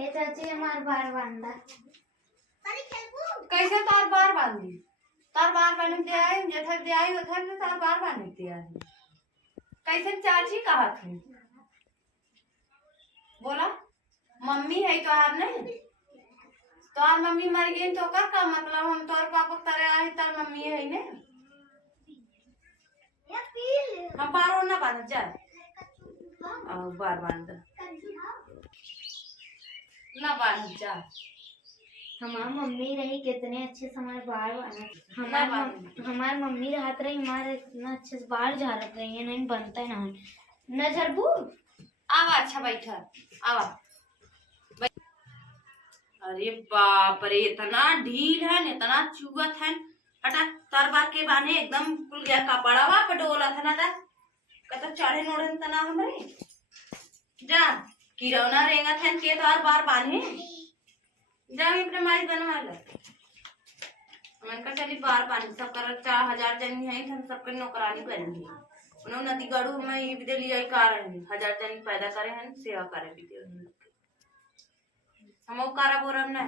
हे चाची हमार बार बांधा कैसे तार बार बांधी तार बार बांधे दे आई जथर दे आई उधर से तार बार बांधे दे आई कैसे चाची कहा थी बोला मम्मी है तोहार नहीं तोहार मम्मी मर गई तो का मतलब हम तोर पापा करे आई तार मम्मी है ने हम बार ना बांध जा बार बांध ना बांध जा हमार मम्मी रही कितने अच्छे से हमारे बाल बना हमार मम्मी रहत रही हमारे इतना अच्छे से बाल झाड़त रही है नहीं बनता है ना न झरबू आवा अच्छा बैठा आवा अरे बाप रे इतना ढील है इतना चुगत है हटा तरबा के बाने एकदम खुल गया कपड़ावा पटोला था ना ता कत चढ़े नोड़न तना हमरे जा किरौना रेंगा थन के तार बार बाने जा अपने माई बनवा ले मन का चली बार बाने सब कर 4000 जन है हम सबके नौकरानी बनेंगे उन्होंने नदी गाड़ू में ये भी दे लिया कारण 1000 जन पैदा करे हैं सेवा करे भी दे हम कारा बोरम ना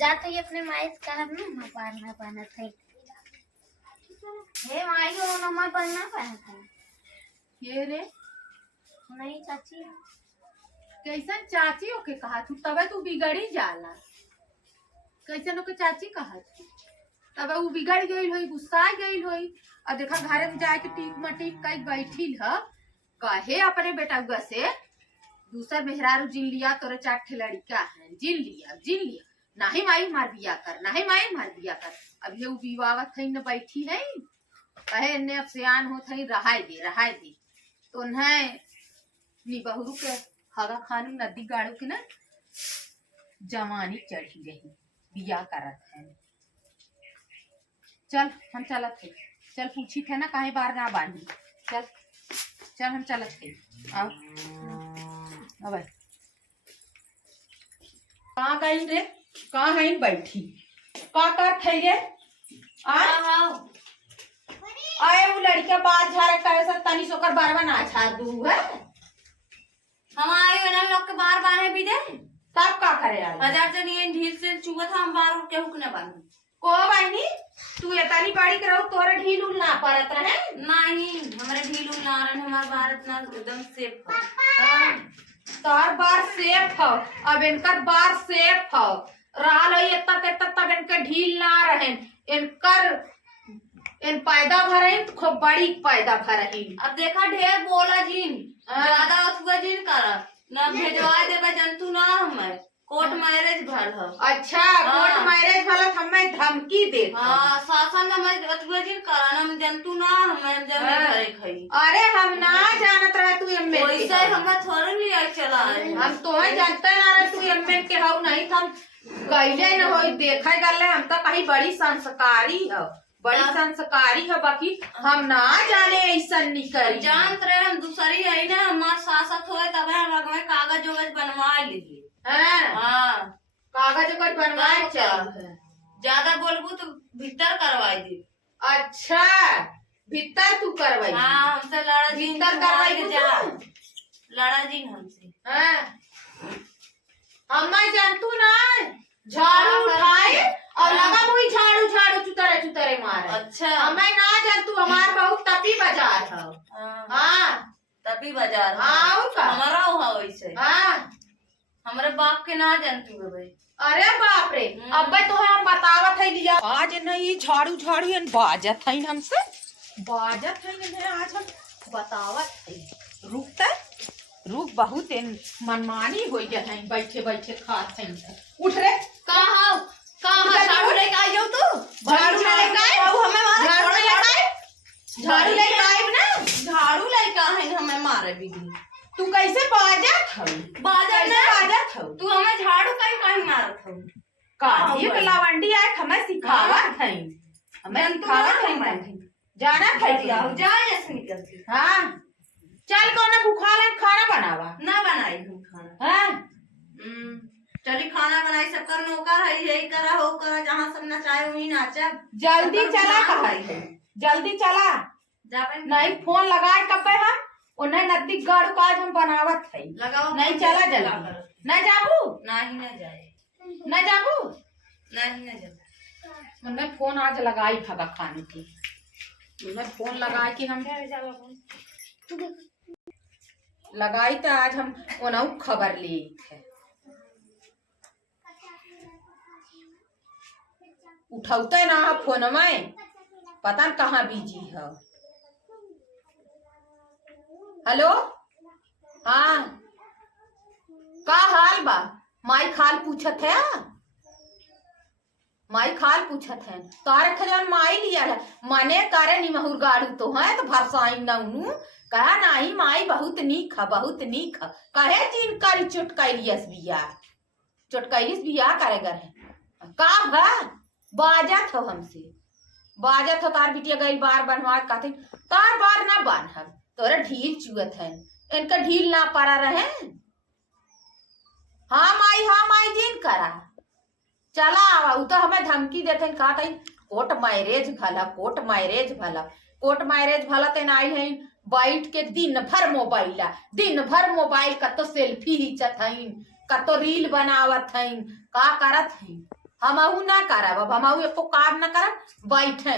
जाते ही अपने माई से कहब ना मैं बार ना बना था हे माई हो ना मैं बनना पाया था ये रे नहीं चाची कैसन चाची ओके कहा तू तबे तू बिगड़ी जाला कैसन ओके चाची कहा तू तबे वो बिगड़ गई होई गुस्सा गई होई और देखा घरे में जाके टीक मटीक कई बैठिल ह कहे अपने बेटा से दूसर मेहरारू जिन लिया तोरे 4 ठे लड़का है जिन लिया नहीं माई मार दिया कर नहीं माई मार दिया कर अभी वो विवाह थई न बैठी है कहे ने अब सियान हो थई रहाय दे तो उन्हें नी बहुरू के हगा खानू नदी गाड़ू के ना जवानी चढ़ी रही बिया करत है चल हम चलत थे चल पूछी थे ना काहे बार ना बांधी चल हम चलत थे आओ अब कहाँ गई रे कहाँ है बैठी का कर थे रे आए वो लड़का बात झाड़ कैसा तनी सोकर बारवा ना छा दू है हम आए ना लोग के बार बार भी दे तब का करे यार 1000 जन ये ढील से चुगा था हम बार उठ के हुक ना बांध को बाईनी तू इतनी बड़ी करौ तोरे ढील उल ना परत रहे नहीं हमरे ढील उल ना रहे हमार भारत ना एकदम सेफ हां तार बार सेफ हो अब इनकर बार सेफ हो रहल है तब इनके ढील ना रहे इनकर इन पैदा भरे खूब बड़ी पैदा भरही अब देखा ढेर बोला जिन ज्यादा अथुआ जिन करा ना भेजवा देबा जंतु ना हमें कोर्ट मैरिज भर हो अच्छा कोर्ट मैरिज भला हमें धमकी दे हां शासन हमें अथुआ जिन करा ना जंतु ना हमें जमे करे खई अरे हम ना जानत रहे तू एमए वैसे हमरा थोड़ा लिया चला हम तो है जानते ना रहे तू एमए के हो नहीं हम कइले न होई देखै गले हम तो कहीं बड़ी संस्कारी हो बड़ी संस्कारी है बाकी हम ना जाने ऐसा नहीं करी जानते रहे हम दूसरी है ना हमार सासत होए तब हम लगवे कागज वगज बनवा लिए हां कागज वगज बनवाए चल ज्यादा बोलबू तो भीतर करवाई दे अच्छा भीतर तू करवाई हां हमसे लड़ा जी भीतर करवाई जा लड़ा जी हमसे हां हम जानतू ना झाड़ू उठाए और लगा मुई झाड़ू चुतरे मारे अच्छा हमें ना जानतू हमार बहुत तपी बाजार है हां तपी बाजार हां का हमारा हो वैसे हां हमरे बाप के ना जानतू है भाई अरे बाप रे अब तो हम बतावत है लिया आज नहीं झाड़ू इन बाजत है हमसे बाजत है आज हम बतावत है रुक बहुत मनमानी हो गया है बैठे खात है उठ रे कहाँ झाड़ू लेके आई हो तू झाड़ू लेके आई हमें झाड़ू लेके आई ना झाड़ू लेके आई हमें मारे भी तू कैसे बाजत हो तू हमें झाड़ू काहे मारत हो का ये लवंडी आए हमें सिखावत है मैं जाना खैया जा ऐसे निकलती हां चल कोना भूखा ले खाना बनावा ना बनाई हम खाना हां चली खाना बनाई सब कर नौकर है यही करा हो करा जहां सब नचाए वही नाचा जल्दी चला कहाई है जल्दी चला जाबे नहीं फोन लगाए कब हम उन्हें नदी गाड़ू का आज हम बनावत है लगाओ नहीं चला जला न जाबू नहीं ना जाए न जाबू नहीं ना जाए मैं फोन आज लगाई भगा खाने की मैं फोन लगाई कि हम लगाई तो आज हम उन्हें खबर ली है उठाते ना फोन में पता न कहाँ बिजी है। हेलो हाँ का हाल बा माई खाल पूछत है माई खाल पूछत है तारे खजान माई लिया है मने करे निमहुर गाड़ू तो है तो भरसाई नौनु कहा नहीं माई बहुत नीक है बहुत नीक है कहे जीन करी चुटकैलियस बिया करेगर है का है बाजत हो हमसे बाजत हो तार बिटिया गई बार बनवा कहते तार बार ना बांधब तोरा ढील चुगत है इनका ढील ना पड़ा रहे हाँ माई जीन करा चला आवा उ तो हमें धमकी देते कहा था कोर्ट मैरेज भला तेन आई है बैठ के दिन भर मोबाइल कतो सेल्फी खींचत हईन कतो रील बनावत हईन का करत हईन हमहू ना करब अब हमहू एको काम ना करब बैठे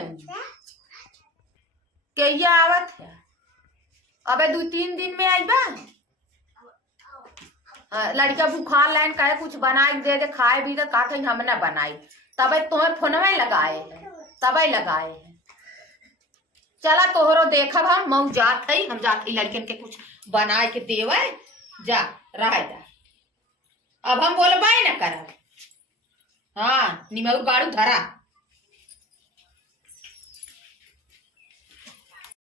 के आवत है अबे 2-3 दिन में आईबा लड़का बुखार लाइन कहे कुछ बनाए दे दे खाए भी तो का हम ना बनाई तबे तुम्हें फोन में लगाए हैं चला तोहरो देखब हम मऊ जात है हम जात है लड़कन के कुछ बनाए के देवे जा रह जा अब हम बोलबे न करब हाँ निमऊ गाड़ू धरा